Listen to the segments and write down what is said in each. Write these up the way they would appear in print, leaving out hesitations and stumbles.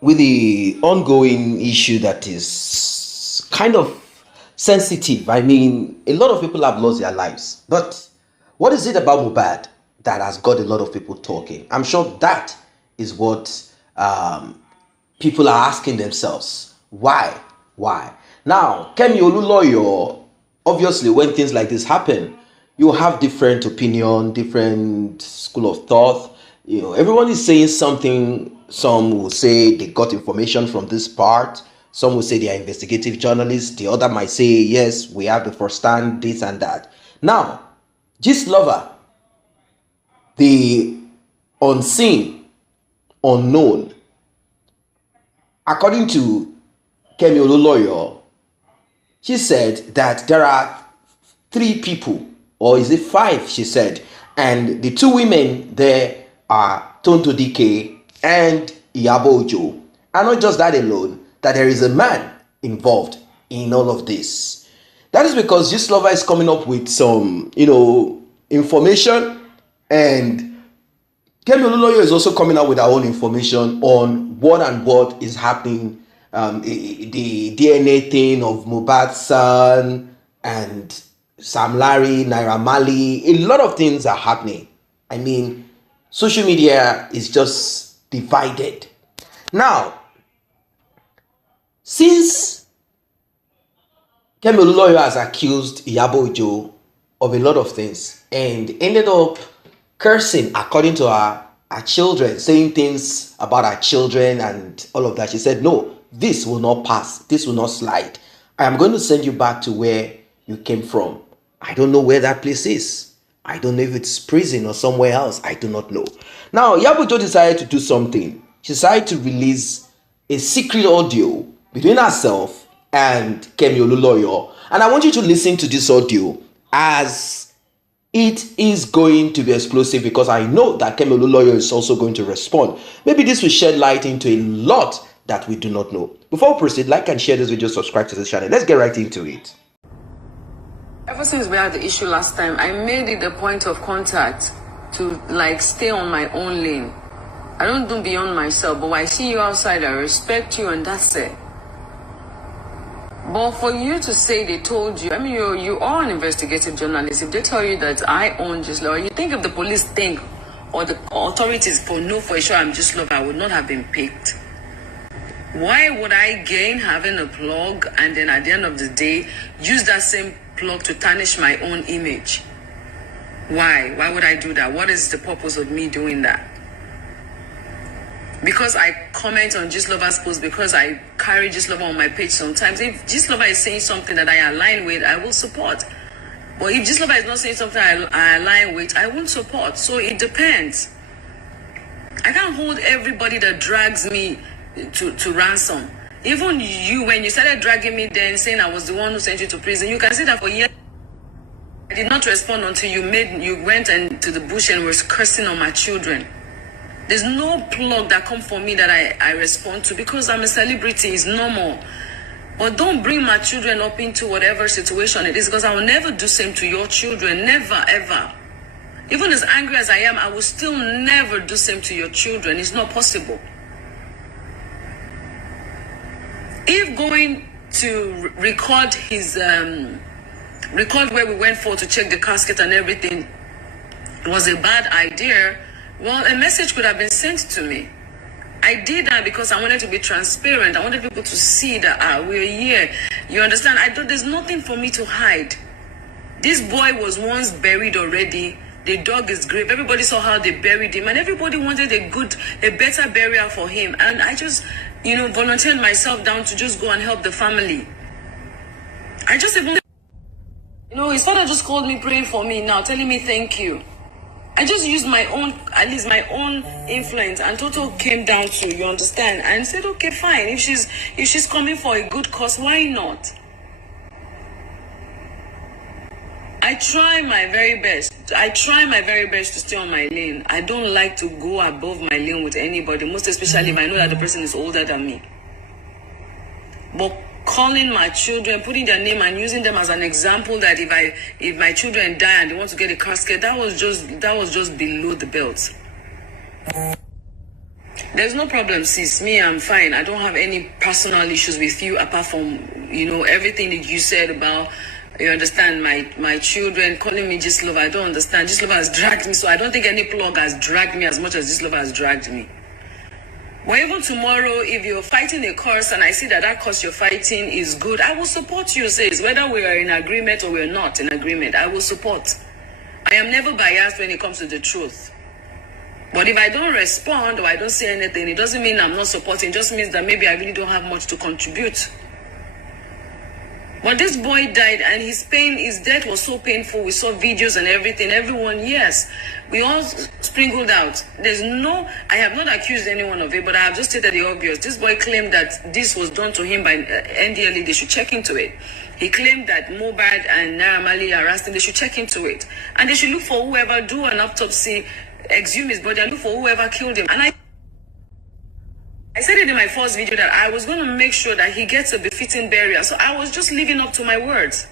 with the ongoing issue that is kind of sensitive. I mean, a lot of people have lost their lives. But what is it about Mohbad that has got a lot of people talking? I'm sure that is what people are asking themselves. Why? Why? Now, Kemi Oluloyo, obviously, when things like this happen, you have different opinion, different school of thought. Everyone is saying something. Some will say they got information from this part. Some will say they are investigative journalists. The other might say, yes, we have the first stand, this and that. Now, Gist Lover, the unseen, unknown, according to Kemi Oluloyo, she said that there are 3 people, or is it 5, she said, and the 2 women there are Tonto Dike and Iyabo. And not just that alone, that there is a man involved in all of this. That is because this lover is coming up with some, information, and Kemi Oluloyo is also coming out with her own information on what is happening, the DNA thing of Mohbad's son and Sam Larry, Naira Marley. A lot of things are happening. I mean, social media is just divided. Now, since Kemi Oluloyo has accused Iyabo of a lot of things and ended up cursing, according to her children, saying things about her children and all of that, she said, no, this will not pass. This will not slide. I am going to send you back to where you came from. I don't know where that place is. I don't know if it's prison or somewhere else. I do not know. Now, Iyabo decided to do something. She decided to release a secret audio between herself and Kemi Oluloyo. And I want you to listen to this audio, as it is going to be explosive, because I know that Kemi Oluloyo is also going to respond. Maybe this will shed light into a lot that we do not know. Before we proceed, like and share this video, subscribe to this channel. Let's get right into it. Ever since we had the issue last time, I made it a point of contact to stay on my own lane. I don't do beyond myself, but when I see you outside, I respect you, and that's it. But for you to say they told you, I mean, you are an investigative journalist. If they tell you that I own Gist Lover, you think if the police think, or the authorities know for sure I'm Gist Lover, I would not have been picked. Why would I gain having a plug and then at the end of the day use that same plug to tarnish my own image? Why? Why would I do that? What is the purpose of me doing that? Because I comment on Gist Lover's post, because I carry Gist Lover on my page sometimes. If Gist Lover is saying something that I align with, I will support. But if Gist Lover is not saying something I align with, I won't support. So it depends. I can't hold everybody that drags me to ransom. Even you, when you started dragging me then, saying I was the one who sent you to prison, you can say that for years. I did not respond until you went into the bush and was cursing on my children. There's no plug that come for me that I respond to, because I'm a celebrity. It's normal. But don't bring my children up into whatever situation it is, because I will never do same to your children. Never, ever. Even as angry as I am, I will still never do same to your children. It's not possible. If going to record record where we went for to check the casket and everything was a bad idea, well, a message could have been sent to me. I did that because I wanted to be transparent. I wanted people to see that we're here. You understand? There's nothing for me to hide. This boy was once buried already. They dug his grave. Everybody saw how they buried him, and everybody wanted a better burial for him. And I just, volunteered myself down to just go and help the family. I just even, his father just called me praying for me now, telling me thank you. I just used my own influence, and Toto came down to, you understand, and said, okay, fine. If she's coming for a good cause, why not? I try my very best. To stay on my lane. I don't like to go above my lane with anybody, most especially if I know that the person is older than me. But calling my children, putting their name and using them as an example, that if my children die and they want to get a casket, that was just below the belt. There's no problem, sis. Me, I'm fine. I don't have any personal issues with you apart from, everything that you said about, you understand, my children calling me this lover. I don't understand. This lover has dragged me, so I don't think any plug has dragged me as much as this lover has dragged me. But even tomorrow, if you're fighting a cause and I see that cause you're fighting is good, I will support you, sis. Whether we are in agreement or we're not in agreement, I will support. I am never biased when it comes to the truth. But if I don't respond or I don't say anything, it doesn't mean I'm not supporting. It just means that maybe I really don't have much to contribute. But this boy died and his death was so painful. We saw videos and everything. Everyone, yes. We all sprinkled out. I have not accused anyone of it, but I have just stated the obvious. This boy claimed that this was done to him by NDLE. They should check into it. He claimed that Mohbad and Naira Marley harassed him. They should check into it. And they should look for whoever, do an autopsy, exhume his body and look for whoever killed him. And I said it in my first video that I was going to make sure that he gets a befitting burial. So I was just living up to my words.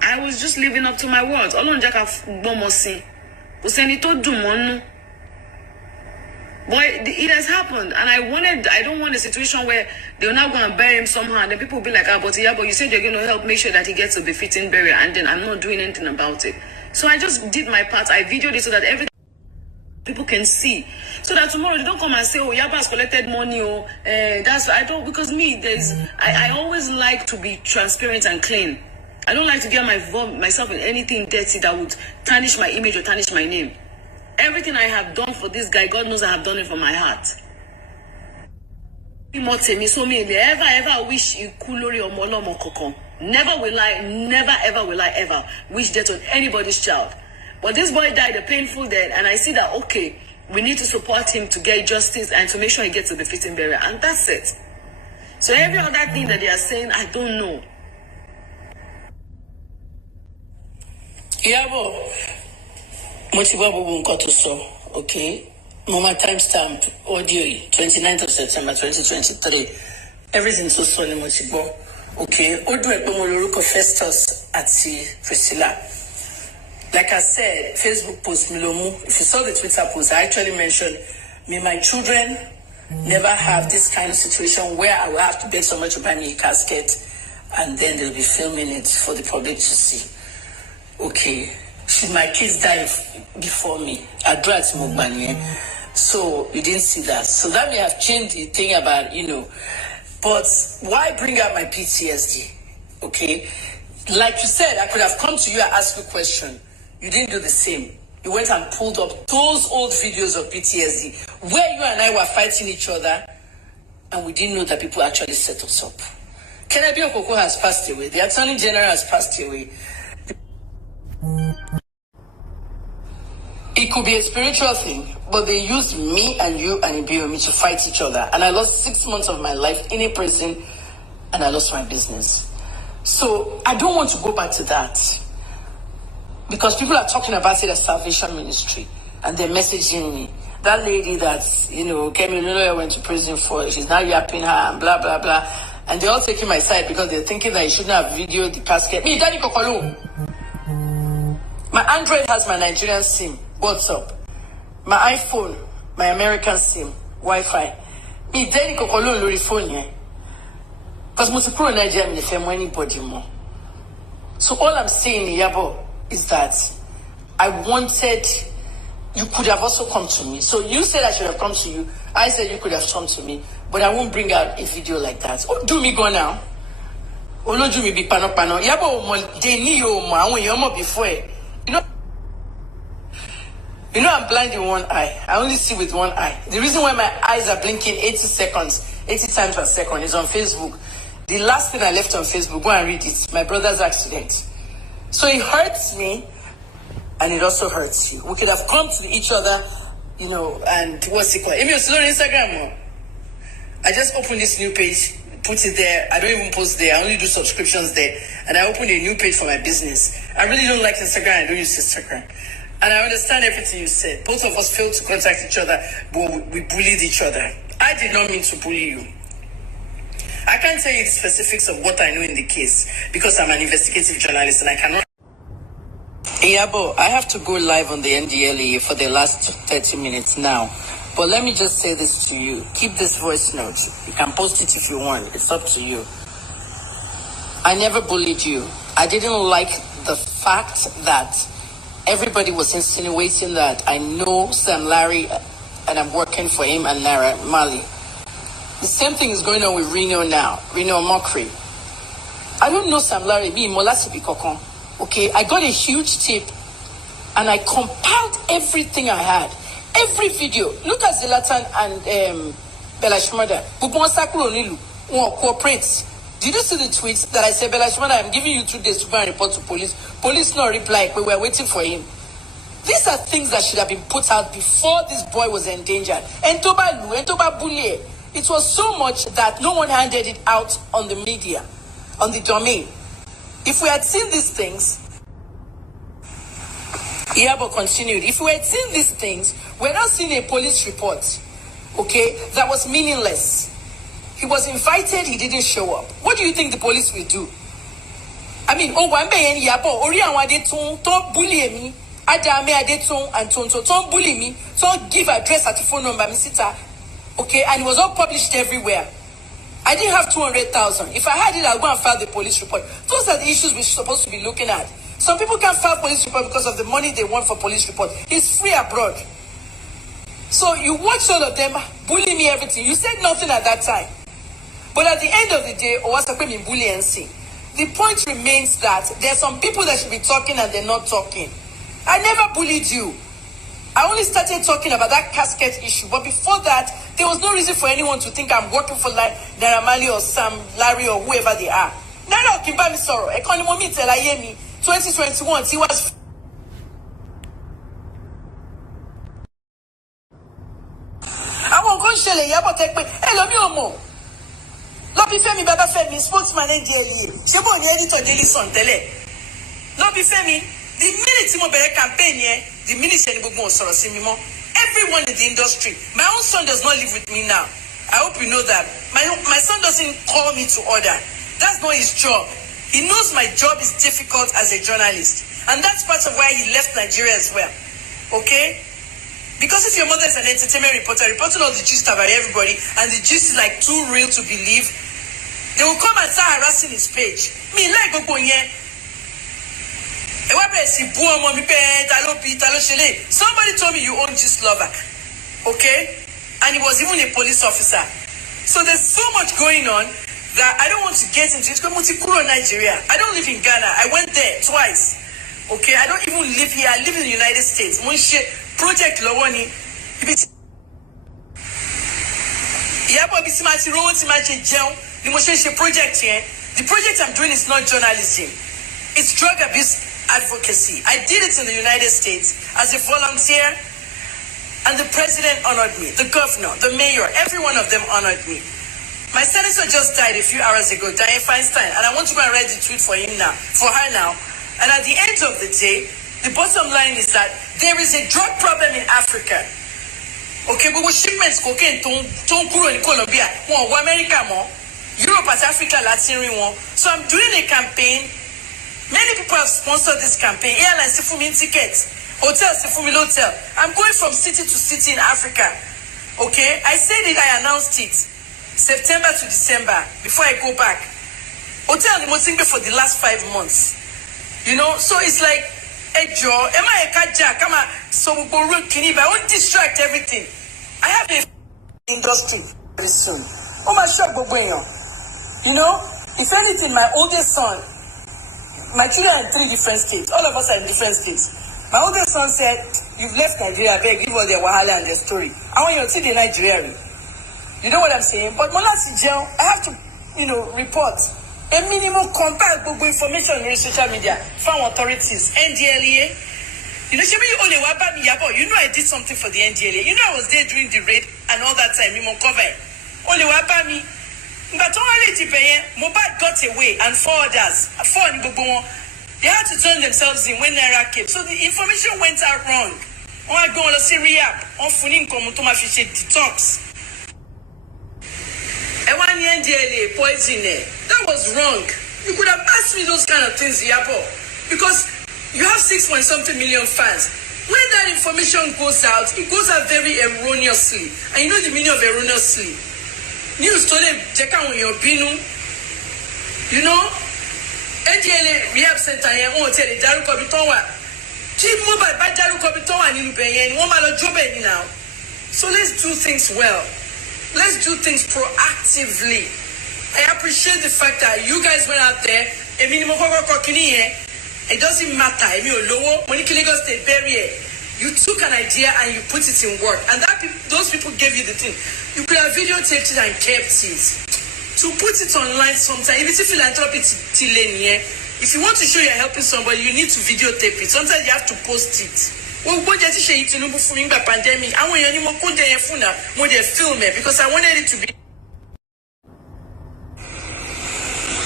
Ọlọ́run jẹ́ ká gbọ́mọ sí. Kò sẹ́ni tó dùn mọ́ nú. But it has happened, and I don't want a situation where they're now going to bury him somehow, and then people will be like, but you said you're going to help make sure that he gets a befitting burial, and then I'm not doing anything about it. So I just did my part. I videoed it so that people can see, so that tomorrow they don't come and say, Iyabo has collected money, because I always like to be transparent and clean. I don't like to get myself in anything dirty that would tarnish my image or tarnish my name. Everything I have done for this guy, God knows I have done it from my heart. Ever wish never ever will I ever wish death on anybody's child. But this boy died a painful death, and I see that, okay, we need to support him to get justice and to make sure he gets a befitting burial, and that's it. So every other thing that they are saying, I don't know. Iyabo, okay? Mama timestamp audio 29th of September 2023. Everything's so solid, Mochibo. Okay, Odu Ekpomoloruko Festus Ati Priscilla. Like I said, Facebook post Milomu. If you saw the Twitter post, I actually mentioned my children never have this kind of situation where I will have to beg someone to buy me a casket and then they'll be filming it for the public to see. Okay, should my kids die before me? I do at Mohbad. So you didn't see that. So that may have changed the thing about, but why bring up my PTSD? Okay, like you said, I could have come to you and asked you a question. You didn't do the same. You went and pulled up those old videos of PTSD where you and I were fighting each other and we didn't know that people actually set us up. Kennedy Okoko has passed away. The Attorney General has passed away. It could be a spiritual thing, but they used me and you and Ibiomi to fight each other. And I lost 6 months of my life in a prison and I lost my business. So I don't want to go back to that. Because people are talking about it as salvation ministry and they're messaging me. That lady that, Kemi Oluloyo went to prison for, she's now yapping her and blah, blah, blah. And they're all taking my side because they're thinking that you shouldn't have videoed the casket. Me, Daddy Kokolo. My Android has my Nigerian SIM. What's up? My iPhone, my American SIM, Wi-Fi. Me, Daddy Kokolo lori phone here. Because Mutukuro Nigeria, me, the anybody more. So all I'm saying, Iyabo, is that I wanted, you could have also come to me. So you said I should have come to you. I said you could have come to me. But I won't bring out a video like that. Oh, do me go now. Oh, no, do me be pano. Yabo, they need you, I want you before. You know I'm blind in one eye. I only see with one eye. The reason why my eyes are blinking 80 times per second is on Facebook. The last thing I left on Facebook, go and read it. My brother's accident. So it hurts me, and it also hurts you. We could have come to each other, and what's it called? If you're still on Instagram, I just opened this new page, put it there. I don't even post there. I only do subscriptions there. And I opened a new page for my business. I really don't like Instagram. I don't use Instagram. And I understand everything you said. Both of us failed to contact each other, but we bullied each other. I did not mean to bully you. I can't tell you the specifics of what I know in the case because I'm an investigative journalist and I cannot. Iyabo, I have to go live on the NDLE for the last 30 minutes now. But let me just say this to you. Keep this voice note. You can post it if you want. It's up to you. I never bullied you. I didn't like the fact that everybody was insinuating that I know Sam Larry and I'm working for him and Naira Mali. The same thing is going on with Reno now. Reno Mockery. I don't know Sam Larry. Okay, I got a huge tip and I compiled everything I had. Every video. Look at Zlatan and Bella Shmurda. Cooperate. Did you see the tweets that I said, Bella Shmurda, I'm giving you 2 days to go and report to police? Police not reply, but we're waiting for him. These are things that should have been put out before this boy was endangered. Entoba Bully. It was so much that no one handed it out on the media, on the domain. If we had seen these things, Iyabo continued, if we had seen these things, we're not seeing a police report, okay, that was meaningless. He was invited, he didn't show up. What do you think the police will do? I mean, Iyabo, Ori Awade don't bully me, Adame Adetun and Tonto, don't bully me, don't give address at the phone number, Misita, okay, and it was all published everywhere. I didn't have 200,000. If I had it, I'll go and file the police report. Those are the issues we're supposed to be looking at. Some people can't file police report because of the money they want for police report. It's free abroad. So you watch all of them bully me, everything. You said nothing at that time. But at the end of the day, bully and see. The point remains that there are some people that should be talking and they're not talking. I never bullied you. I only started talking about that casket issue. But before that, there was no reason for anyone to think I'm working for Naira Marley or Sam Larry or whoever they are. Naira Okinbami Soro, Economy Telayemi, 2021, he was. I won't go shell Iyabo take me. Hello, me omo. Lobby Femi Baba Femi, spokesman NDLE. Shebo ni editor Daily Sun tele. Lobby Femi, the minute mo bere campaign here, the minute any gbogbo sọ̀rọ̀ sí mi mọ́. Everyone in the industry. My own son does not live with me now. I hope you know that. My son doesn't call me to order. That's not his job. He knows my job is difficult as a journalist. And that's part of why he left Nigeria as well. Okay? Because if your mother is an entertainment reporter, reporting all the gist about everybody, and the gist is like too real to believe, they will come and start harassing his page. Me like go here. Somebody told me you own Gist-Lover, okay? And he was even a police officer. So there's so much going on that I don't want to get into it. Nigeria. I don't live in Ghana. I went there twice. Okay, I don't even live here. I live in the United States. Project Lowoni. The project I'm doing is not journalism. It's drug abuse advocacy. I did it in the United States as a volunteer, and the president honored me, the governor, the mayor, every one of them honored me. My senator just died a few hours ago, Dianne Feinstein, and I want to go and write the tweet for him now, for her now. And at the end of the day, the bottom line is that there is a drug problem in Africa. Okay, but with shipments cocaine don't grow in Colombia, America more, Europe and Africa, Latin one. So I'm doing a campaign. Many people have sponsored this campaign. Airlines say for me tickets, hotels say for me hotel. I'm going from city to city in Africa. Okay, I said it. I announced it September to December before I go back. Hotel the most for the last 5 months. You know, so it's like a job. Am I a kaja? Come on, so we go real clean. I won't distract everything. I have a industry very soon. Oh my shop go going on. You know, if anything, my oldest son. My children are in 3 different states. All of us are in different states. My oldest son said, "You've left Nigeria, beg, give all their wahala and their story. I want you to see the Nigerian." You know what I'm saying? But Monasi Jail, I have to, report a minimum compile Google information on social media from authorities, NDLEA. You know, I did something for the NDLEA. You know, I was there during the raid and all that time. But Mohbad got away and 4 others, 4 in Bobo, they had to turn themselves in when Naira came. So the information went out wrong. I go on a Syria, on Funin Komutoma Fish detox. And one NDLA poison there. That was wrong. You could have asked me those kind of things, Iyabo, because you have 6 point something million fans. When that information goes out, it goes out very erroneously. And you know the meaning of erroneously? News today, you know, NDLA Rehab Center here, tell you, Daruko Bitowa. Keep Mohbad by Daruko Bitowa and Inubeyen, one malo job now. So let's do things well. Let's do things proactively. I appreciate the fact that you guys went out there. It doesn't matter. You took an idea and you put it in work. And those people gave you the thing. You could have videotaped it and kept it. To put it online sometime, if it's philanthropy, if you want to show you're helping somebody, you need to videotape it. Sometimes you have to post it. Well, what did you say it in the pandemic? I want you to film it because I wanted it to be.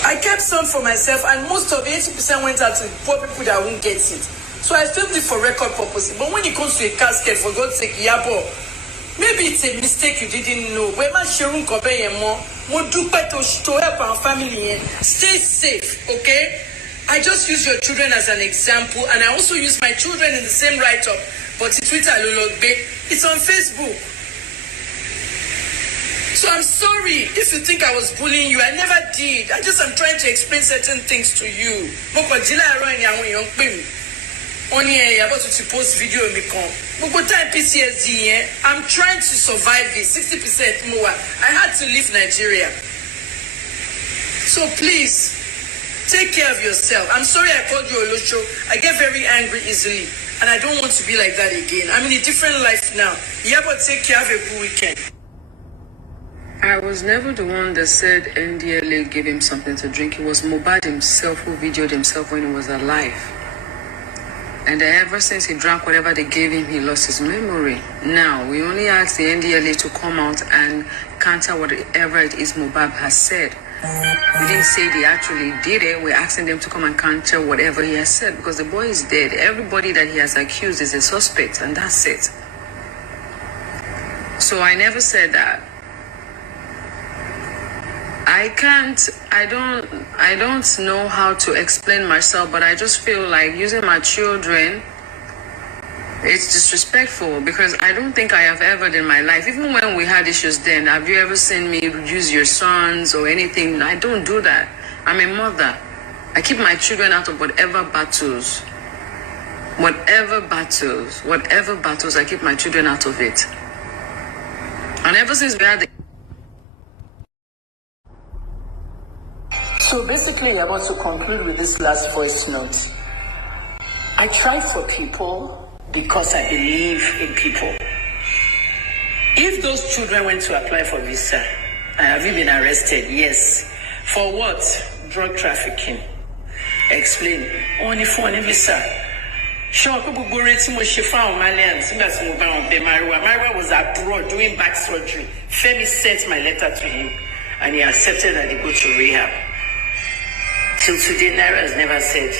I kept some for myself, and most of 80% went out to poor people that won't get it. So I filmed it for record purposes. But when it comes to a casket, for God's sake, Iyabo, maybe it's a mistake you didn't know. We're not sharing more do better to help our family. Stay safe, okay? I just use your children as an example, and I also use my children in the same write-up. But it's Twitter, it's on Facebook. So I'm sorry if you think I was bullying you. I never did. I'm trying to explain certain things to you. Only about to post video PCSD. I'm trying to survive it. 60% more. I had to leave Nigeria. So please take care of yourself. I'm sorry I called you Oluloyo. I get very angry easily, and I don't want to be like that again. I'm in a different life now. Iyabo, take care. Have a good weekend. I was never the one that said NDLA gave him something to drink. It was Mohbad himself who videoed himself when he was alive. And ever since he drank whatever they gave him, he lost his memory. Now, we only ask the NDLA to come out and counter whatever it is Mohbad has said. We didn't say they actually did it. We're asking them to come and counter whatever he has said because the boy is dead. Everybody that he has accused is a suspect, and that's it. So I never said that. I don't know how to explain myself, but I just feel like using my children, it's disrespectful because I don't think I have ever in my life, even when we had issues then, have you ever seen me use your sons or anything? I don't do that. I'm a mother. I keep my children out of whatever battles, I keep my children out of it. And ever since we had the So basically, I want to conclude with this last voice note. I try for people because I believe in people. If those children went to apply for visa, have you been arrested? Yes. For what? Drug trafficking. Explain. Only for a visa. Sure, people go rating what she found Malians. Mariwa was abroad doing back surgery. Femi sent my letter to him, and he accepted that he go to rehab. Till today, Naira has never said,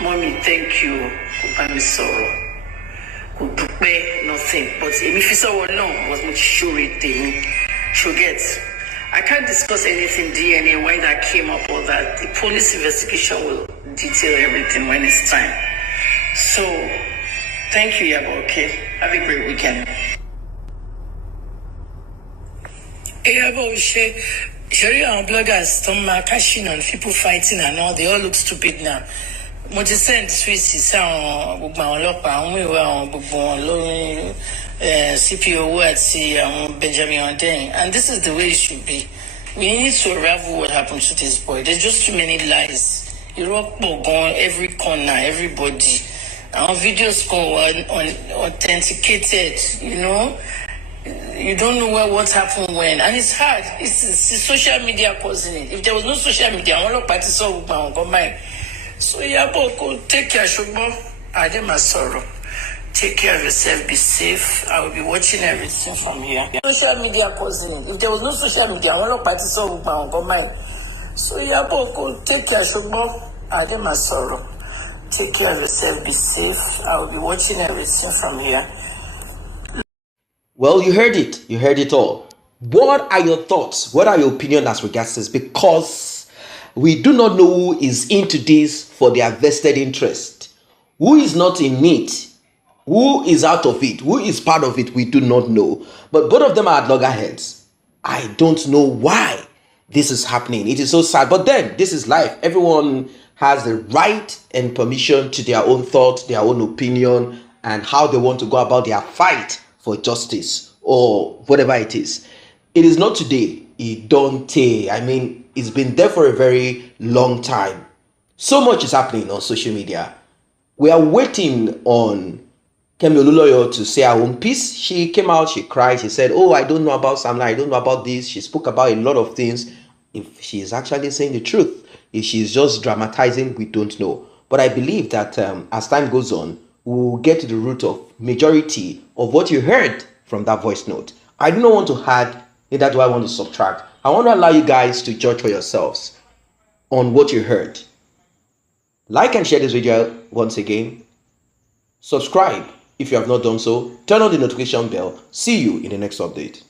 "Mommy, thank you, Kupami Soro." Nothing. But if you saw no, was much sure it didn't. Get. I can't discuss anything DNA why that came up or that. The police investigation will detail everything when it's time. So, thank you, Iyabo. Okay, have a great weekend. Iyabo, Sherry and bloggers, some cashing on people fighting and all, they all look stupid now. Mo ti send Swiss àwọn gbogbo àwọn ọlọ́pàá àwọn ìwé àwọn gbogbo wọn lórí CPO àti àwọn Benjamin Hundeyin, and this is the way it should be. We need to unravel what happened to this boy. There's just too many lies. Irọ́ pọ̀ gan every corner, everybody. Our videos go authenticated, you know. You don't know what happened when, and it's hard. It's social media causing it. If there was no social media, all of parties saw go mind. So Iyabo, go take care, Shugbo. Sorrow. Take care of yourself. Be safe. I will be watching everything from here. Social media causing it. If there was no social media, all of parties saw go mind. So Iyabo, go take care, Shugbo. Sorrow. Take care of yourself. Be safe. I will be watching everything from here. Well, you heard it. You heard it all. What are your thoughts? What are your opinions as regards this? Because we do not know who is into this for their vested interest. Who is not in it Who is out of it? Who is part of it? We do not know. But both of them are at loggerheads. I don't know why this is happening. It is so sad. But then, this is life. Everyone has the right and permission to their own thought, their own opinion, and how they want to go about their fight for justice or whatever it is. It is not today. It don't take. I mean, it's been there for a very long time. So much is happening on social media. We are waiting on Kemi Oluloyo to say her own piece. She came out, she cried, she said, oh, I don't know about Samla, I don't know about this. She spoke about a lot of things. If she is actually saying the truth, if she's just dramatizing, we don't know. But I believe that as time goes on, we'll get to the root of majority of what you heard from that voice note. I do not want to add, neither do I want to subtract. I want to allow you guys to judge for yourselves on what you heard. Like and share this video once again. Subscribe if you have not done so. Turn on the notification bell. See you in the next update.